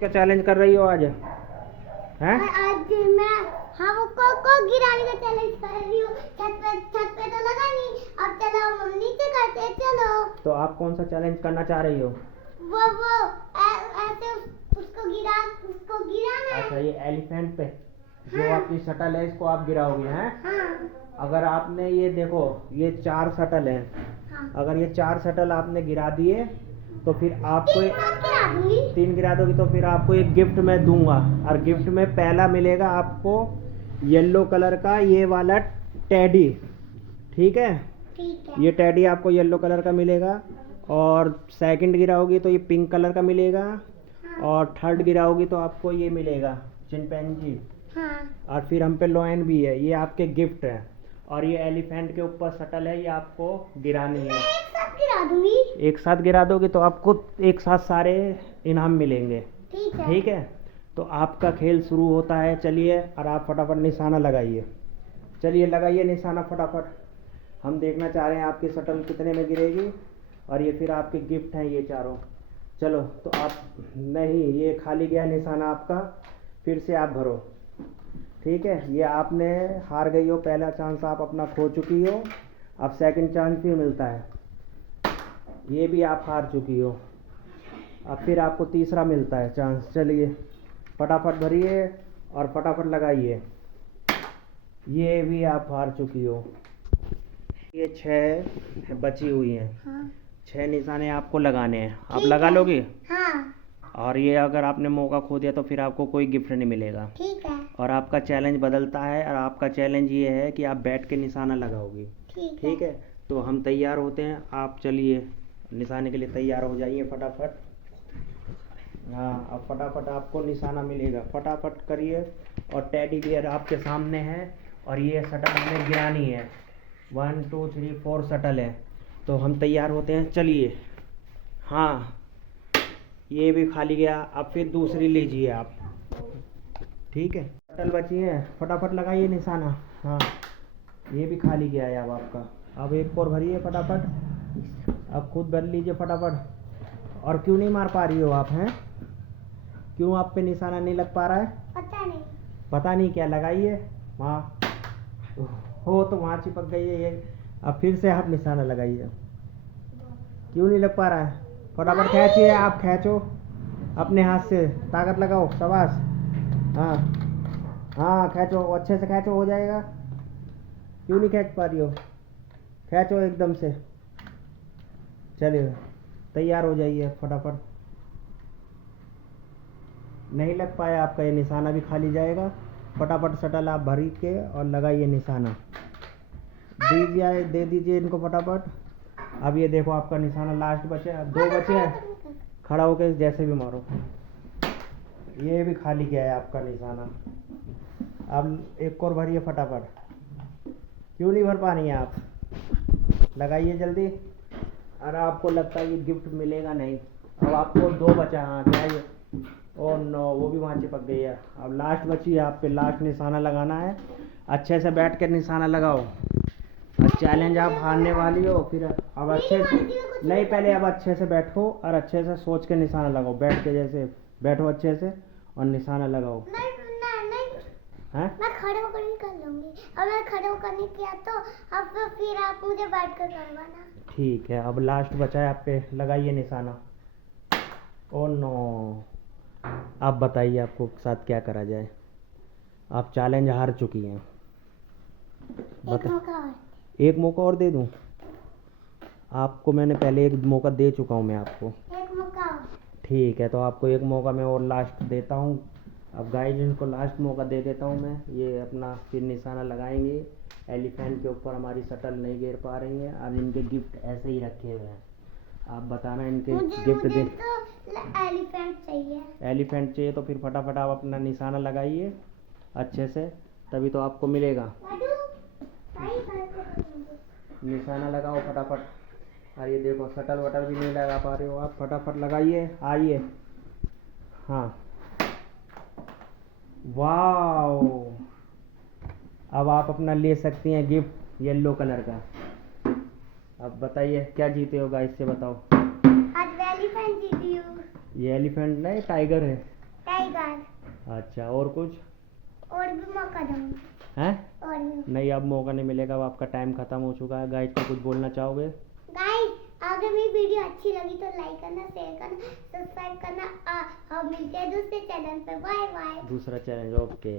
क्या चैलेंज कर रही हो आज? हैं? आज मैं को गिराने का चैलेंज कर रही हूँ। छत पे तो लगा नहीं। अब चलो हम नीचे करते हैं, चलो। तो आप कौन सा चैलेंज करना चाह रही हो? वो ऐसे उसको गिराना है। अच्छा, ये एलिफेंट पे जो आपकी शटल है इसको आप गिराओगे हैं? हाँ। अगर आपने ये देखो, ये 4 शटल हैं। हाँ। अगर ये 4 शटल आपने गिरा दिए तो फिर आपको 3 गिरा दोगी तो फिर आपको एक गिफ्ट मैं दूंगा। और गिफ्ट में पहला मिलेगा आपको येलो कलर का ये वाला टेडी। ठीक है? ठीक है। ये टेडी आपको येलो कलर का मिलेगा। और सेकंड गिराओगी तो ये पिंक कलर का मिलेगा। हाँ। और थर्ड गिराओगी तो आपको ये मिलेगा चिंपैंजी। हाँ। और फिर हम पे लॉयन भी है, ये आपके गिफ्ट है। और ये एलिफेंट के ऊपर शटल है, ये आपको गिरानी है। एक साथ गिरा दूंगी। एक साथ गिरा दोगे तो आपको एक साथ सारे इनाम मिलेंगे। ठीक है। ठीक है, तो आपका खेल शुरू होता है। चलिए, और आप फटाफट निशाना लगाइए। चलिए लगाइए निशाना फटाफट। हम देखना चाह रहे हैं आपकी शटल कितने में गिरेगी। और ये फिर आपके गिफ्ट हैं ये चारों। चलो, तो आप नहीं, ये खाली गया निशाना आपका, फिर से आप भरो। ठीक है, ये आपने हार गई हो, पहला चांस आप अपना खो चुकी हो। अब सेकंड चांस भी मिलता है, ये भी आप हार चुकी हो। अब फिर आपको तीसरा मिलता है चांस। चलिए फटाफट भरिए और फटाफट लगाइए। ये भी आप हार चुकी हो। ये 6 बची हुई हैं। हाँ। 6 निशाने आपको लगाने हैं, आप लगा लोगे? हाँ। और ये अगर आपने मौका खो दिया तो फिर आपको कोई गिफ्ट नहीं मिलेगा। ठीक है। और आपका चैलेंज बदलता है, और आपका चैलेंज ये है कि आप बैठ के निशाना लगाओगे। ठीक है, तो हम तैयार होते हैं। आप चलिए निशाने के लिए तैयार हो जाइए फटाफट। हाँ, अब फटाफट आपको निशाना मिलेगा, फटाफट करिए। और टेडी बियर आपके सामने है, और ये शटल हमें गिरानी है। 1 2 3 4 शटल है, तो हम तैयार होते हैं। चलिए, हाँ, ये भी खाली गया। अब फिर दूसरी लीजिए आप। ठीक है, शटल बची है, फटाफट लगाइए निशाना। हाँ, ये भी खाली गया है अब आपका। अब एक और भरिए फटाफट। अब खुद भर लीजिए फटाफट। और क्यों नहीं मार पा रही हो आप? हैं, क्यों आप पे निशाना नहीं लग पा रहा है? पता नहीं। पता नहीं क्या? लगाइए वहाँ हो तो वहाँ चिपक गई है ये। अब फिर से आप निशाना लगाइए। क्यों नहीं लग पा रहा है? फटाफट खींचिए, आप खींचो अपने हाथ से, ताकत लगाओ, शाबाश। हाँ हाँ, खींचो अच्छे से, खींचो, हो जाएगा। क्यों नहीं खींच पा रही हो? खींचो एकदम से। चलिए तैयार हो जाइए फटाफट। नहीं लग पाया आपका, ये निशाना भी खाली जाएगा। फटाफट शटल आप भरी के और लगाइए निशाना। दे दीजिए इनको फटाफट। अब ये देखो आपका निशाना लास्ट बचे, अब 2 बचे हैं। खड़ा होकर जैसे भी मारो। ये भी खाली गया है आपका निशाना। अब एक और भरिए फटाफट। क्यों नहीं भर पा रही हैं आप? लगाइए जल्दी। और आपको लगता है ये गिफ्ट मिलेगा नहीं। अब आपको 2 बचा। हाँ, क्या ये? ओह नो, वो भी वहाँ चिपक गई है। अब लास्ट बची है आप पे, लास्ट निशाना लगाना है। अच्छे से बैठ कर निशाना लगाओ। चैलेंज आप हारने वाली हो फिर। अब अच्छे से नहीं, पहले अब अच्छे से बैठो और अच्छे से सोच के निशाना लगाओ। बैठ के जैसे बैठो अच्छे से और निशाना लगाओ। नहीं। हैं? मैं खड़े होकर नहीं कर लूंगी। अब मैं खड़े होकर नहीं किया तो अब तो फिर आप मुझे बैठ कर करवाना। ठीक है, अब लास्ट बचा है आप पे, लगाइए निशाना। ओ नो, आप बताइए आपको साथ क्या करा जाए। आप चैलेंज हार चुकी हैं। एक मौका और दे दूं आपको? मैंने पहले एक मौका दे चुका हूं मैं आपको। एक मौका। ठीक है, तो आपको एक मौका मैं और लास्ट देता हूं। अब गाइस, इनको लास्ट मौका दे देता हूं मैं। ये अपना फिर निशाना लगाएंगे। एलिफेंट के ऊपर हमारी शटल नहीं गिर पा रही है, और इनके गिफ्ट ऐसे ही रखे हुए हैं। आप बताना इनके गिफ्ट दे। तो एलिफेंट चाहिए। एलिफेंट चाहिए तो फिर फटाफट आप अपना निशाना लगाइए अच्छे से, तभी तो आपको मिलेगा। निशाना लगाओ फटाफट। और ये देखो शटल वटल भी नहीं लगा पा रहे हो आप, फटाफट लगाइए। आइए, हाँ, वाओ। अब आप अपना ले सकती हैं गिफ्ट येलो कलर का। अब बताइए क्या जीते हो गाइस से बताओ। आज एलिफेंट जीती हूँ। ये एलिफेंट नहीं, टाइगर है। टाइगर। अच्छा, और कुछ? और भी मौका दूंगा। हैं? और भी। नहीं, अब मौका नहीं मिलेगा, अब आपका टाइम खत्म हो चुका है। गाइस को कुछ बोलना चाहोगे? गाइस, अगर मेरी वीडियो अच्छी लगी तो लाइक करना, शेयर करना, सब्सक्राइब करना। हम मिलते हैं दूसरे चैनल पे। Bye bye. दूसरा चैनल, ओके।